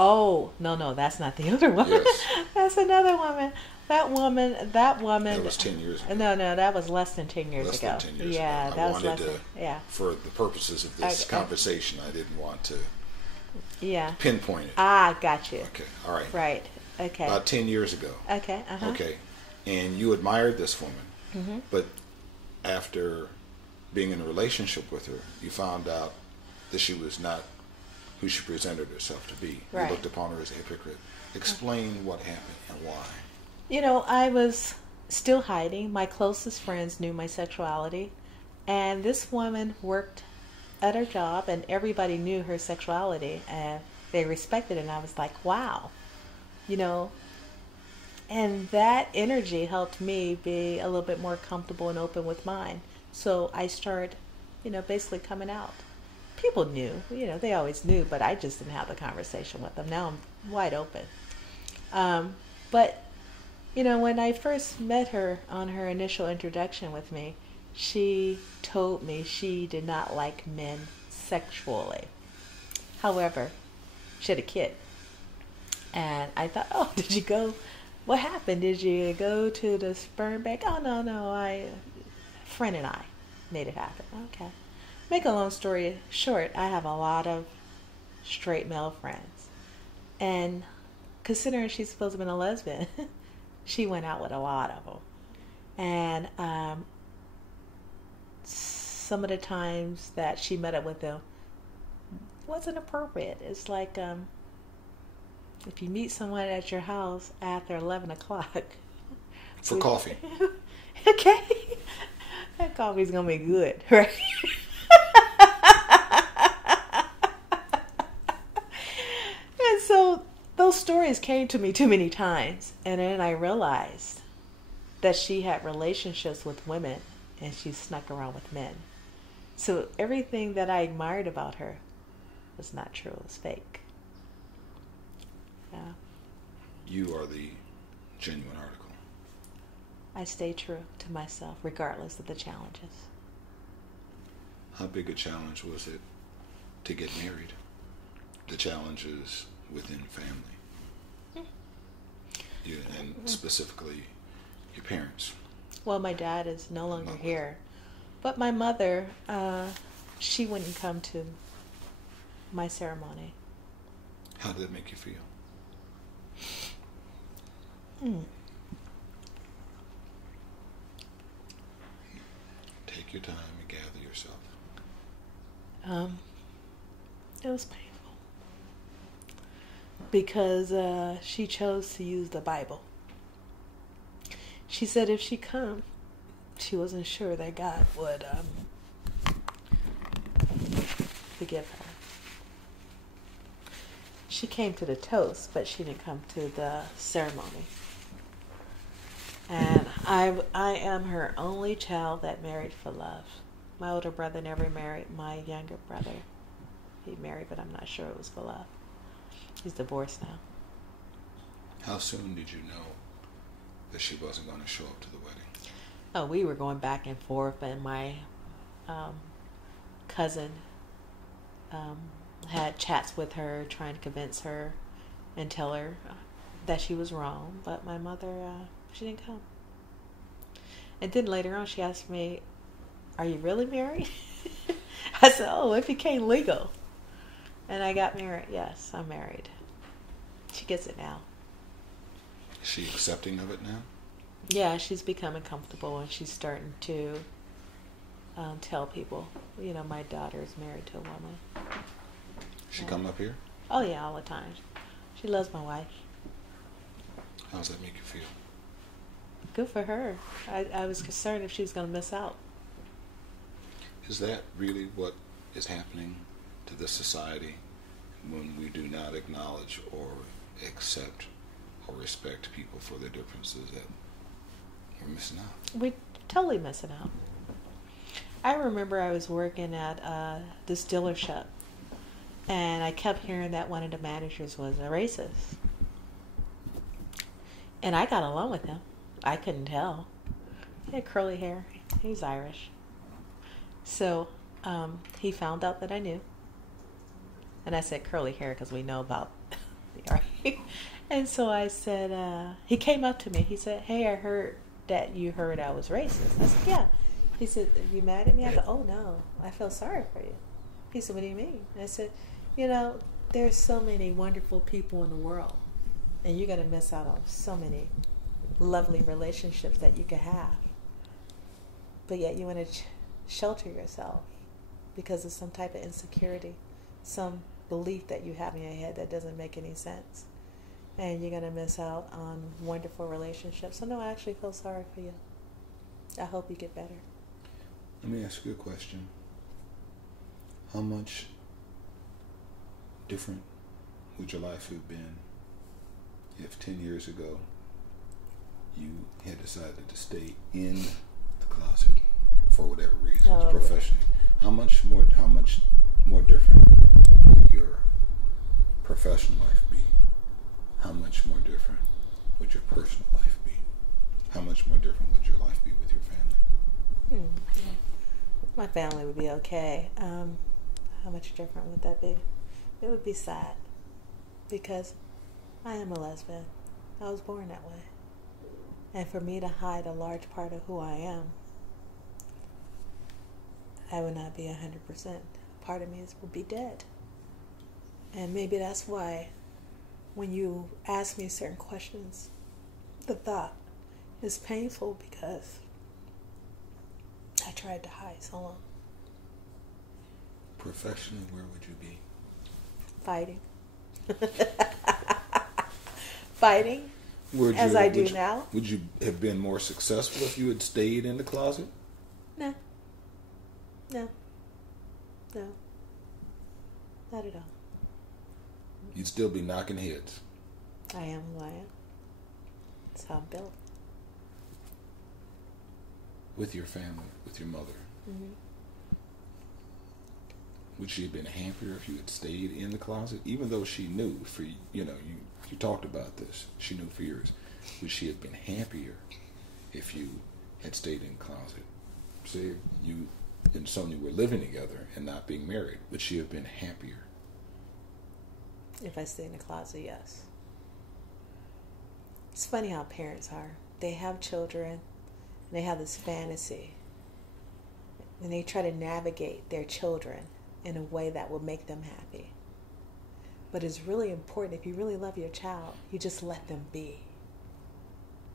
Oh, no, no, that's not the other woman. Yes. That's another woman. That That woman. was 10 years ago. No, no, that was less than 10 years Less ago. than 10 years Yeah, ago. that I was wanted less to, than, yeah. for the purposes of this Okay. conversation, I didn't want to Yeah. pinpoint it. Ah, got you. Okay, all right. Right. Okay. About 10 years ago. Okay, uh-huh. Okay. And you admired this woman, Mm-hmm. but after being in a relationship with her, you found out that she was not who she presented herself to be. Right. You looked upon her as a hypocrite. Explain what happened and why. You know, I was still hiding. My closest friends knew my sexuality. And this woman worked at her job, and everybody knew her sexuality, and they respected it. And I was like, wow, you know. And that energy helped me be a little bit more comfortable and open with mine. So I started, basically coming out. People knew, they always knew, but I just didn't have the conversation with them. Now I'm wide open. But when I first met her on her initial introduction with me, she told me she did not like men sexually. However, she had a kid. And I thought, oh, did you go? What happened? Did you go to the sperm bank? Oh, no. A friend and I made it happen. Okay. Make a long story short, I have a lot of straight male friends. And considering she's supposed to have been a lesbian, she went out with a lot of them. And some of the times that she met up with them wasn't appropriate. It's like if you meet someone at your house after 11 o'clock. For coffee. Okay. That coffee's going to be good, right? And so those stories came to me too many times. And then I realized that she had relationships with women and she snuck around with men. So everything that I admired about her was not true. It was fake. Yeah. You are the genuine article. I stay true to myself regardless of the challenges. How big a challenge was it to get married? The challenges within family. You, and specifically your parents. Well, my dad is no longer here. But my mother, she wouldn't come to my ceremony. How did it make you feel? Take your time and gather yourself. It was painful. Because she chose to use the Bible. She said if she come, she wasn't sure that God would forgive her. She came to the toast, but she didn't come to the ceremony. And I am her only child that married for love. My older brother never married. My younger brother, he married, but I'm not sure it was for love. He's divorced now. How soon did you know that she wasn't going to show up to the wedding? Oh, we were going back and forth, and my cousin had chats with her, trying to convince her and tell her that she was wrong. But my mother, she didn't come. And then later on, she asked me, "Are you really married?" I said, "Oh, it became legal." And I got married. Yes, I'm married. She gets it now. Is she accepting of it now? Yeah, she's becoming comfortable, and she's starting to tell people, my daughter is married to a woman. She come up here? Oh, yeah, all the time. She loves my wife. How does that make you feel? Good for her. I was concerned if she was going to miss out. Is that really what is happening to this society when we do not acknowledge or accept or respect people for their differences, that we're missing out? We're totally missing out. I remember I was working at this dealership, and I kept hearing that one of the managers was a racist. And I got along with him. I couldn't tell. He had curly hair. He was Irish. So he found out that I knew. And I said curly hair because we know about me, right? And so I said, he came up to me. He said, "Hey, I heard that you heard I was racist." I said, "Yeah." He said, "Are you mad at me?" I go, "Oh, no. I feel sorry for you." He said, "What do you mean?" I said, there's so many wonderful people in the world, and you're going to miss out on so many lovely relationships that you could have. But yet you want to shelter yourself because of some type of insecurity, some belief that you have in your head that doesn't make any sense. And you're going to miss out on wonderful relationships. So no, I actually feel sorry for you. I hope you get better. Let me ask you a question. How much different would your life have been if 10 years ago you had decided to stay in the closet for whatever reasons, professionally? How much more different would your professional life be? How much more different would your personal life be? How much more different would your life be with your family? Yeah. My family would be okay. How much different would that be? It would be sad because I am a lesbian. I was born that way. And for me to hide a large part of who I am, I would not be 100%. Part of me would be dead. And maybe that's why when you ask me certain questions, the thought is painful because I tried to hide so long. Professionally, where would you be? Fighting. Fighting, as I do now. Would you have been more successful if you had stayed in the closet? No. No. No. Not at all. You'd still be knocking heads. I am who I am. That's how I'm built. With your family, with your mother. Mm-hmm. Would she have been happier if you had stayed in the closet? Even though she knew you talked about this, she knew for years. Would she have been happier if you had stayed in the closet? Say you and Sonia were living together and not being married. Would she have been happier? If I stay in the closet, yes. It's funny how parents are. They have children, and they have this fantasy, and they try to navigate their children in a way that will make them happy. But it's really important, if you really love your child, you just let them be.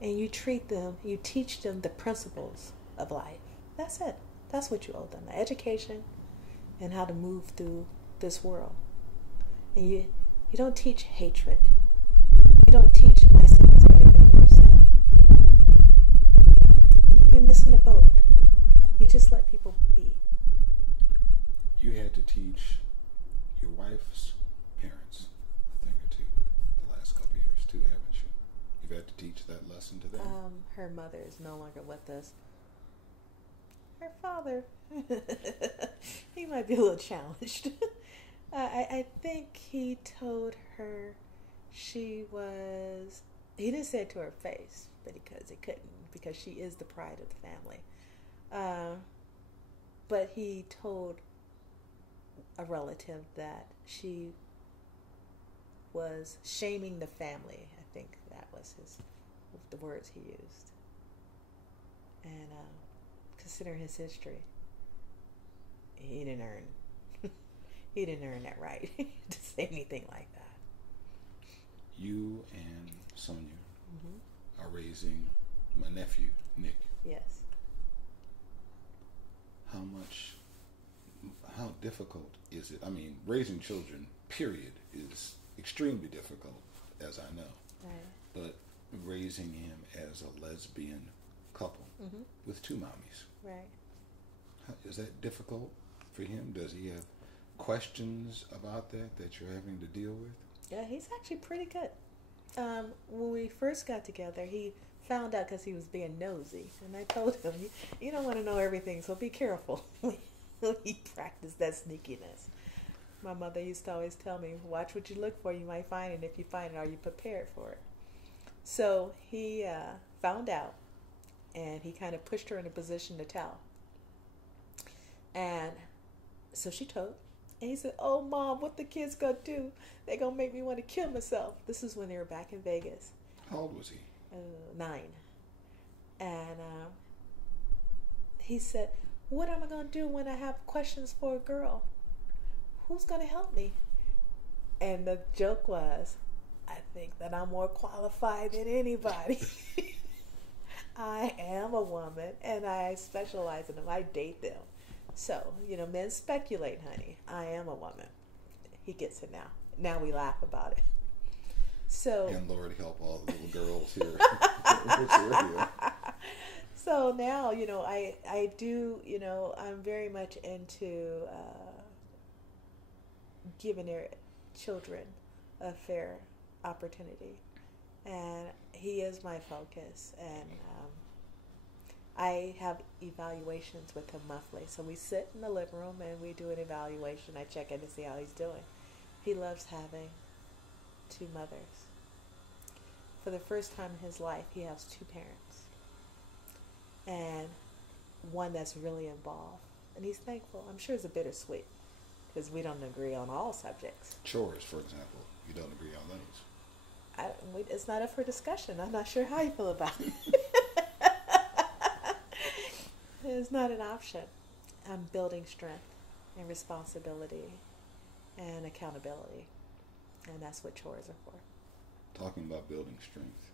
And you treat them, you teach them the principles of life. That's it. That's what you owe them, the education and how to move through this world. And you don't teach hatred. You don't teach my sin is better than your sin. You're missing a boat. You just let people be. You had to teach your wife's parents a thing or two the last couple of years too, haven't you? You've had to teach that lesson to them? Her mother is no longer with us. Her father, he might be a little challenged. I think he told her he didn't say it to her face, but he couldn't, because she is the pride of the family. But he told a relative that she was shaming the family. I think that was the words he used. And considering his history, he didn't earn that right to say anything like that. You and Sonia are raising my nephew, Nick. Yes. How difficult is it? I mean, raising children, period, is extremely difficult, as I know. Right. But raising him as a lesbian couple with two mommies. Right. Is that difficult for him? Does he have questions about that you're having to deal with? Yeah, he's actually pretty good. When we first got together, he found out because he was being nosy. And I told him, you don't want to know everything, so be careful. He practiced that sneakiness. My mother used to always tell me, watch what you look for, you might find it. If you find it, are you prepared for it? So he found out, and he kind of pushed her in a position to tell. And so she told, And he said, "Oh, Mom, what the kids gonna do? They gonna make me want to kill myself." This is when they were back in Vegas. How old was he? 9. And he said, "What am I gonna do when I have questions for a girl? Who's gonna help me?" And the joke was, "I think that I'm more qualified than anybody." I am a woman, and I specialize in them. I date them. So, men speculate, honey. I am a woman. He gets it now. Now we laugh about it. So, And Lord help all the little girls here. in this area. so now, I do, I'm very much into giving their children a fair opportunity. And he is my focus. And I have evaluations with him monthly. So we sit in the living room and we do an evaluation. I check in to see how he's doing. He loves having 2 mothers. For the first time in his life, he has 2 parents. And one that's really involved. And he's thankful. I'm sure it's a bittersweet because we don't agree on all subjects. Chores, for example, you don't agree on those. It's not up for discussion. I'm not sure how you feel about it. It's not an option. I'm building strength and responsibility and accountability. And that's what chores are for. Talking about building strength,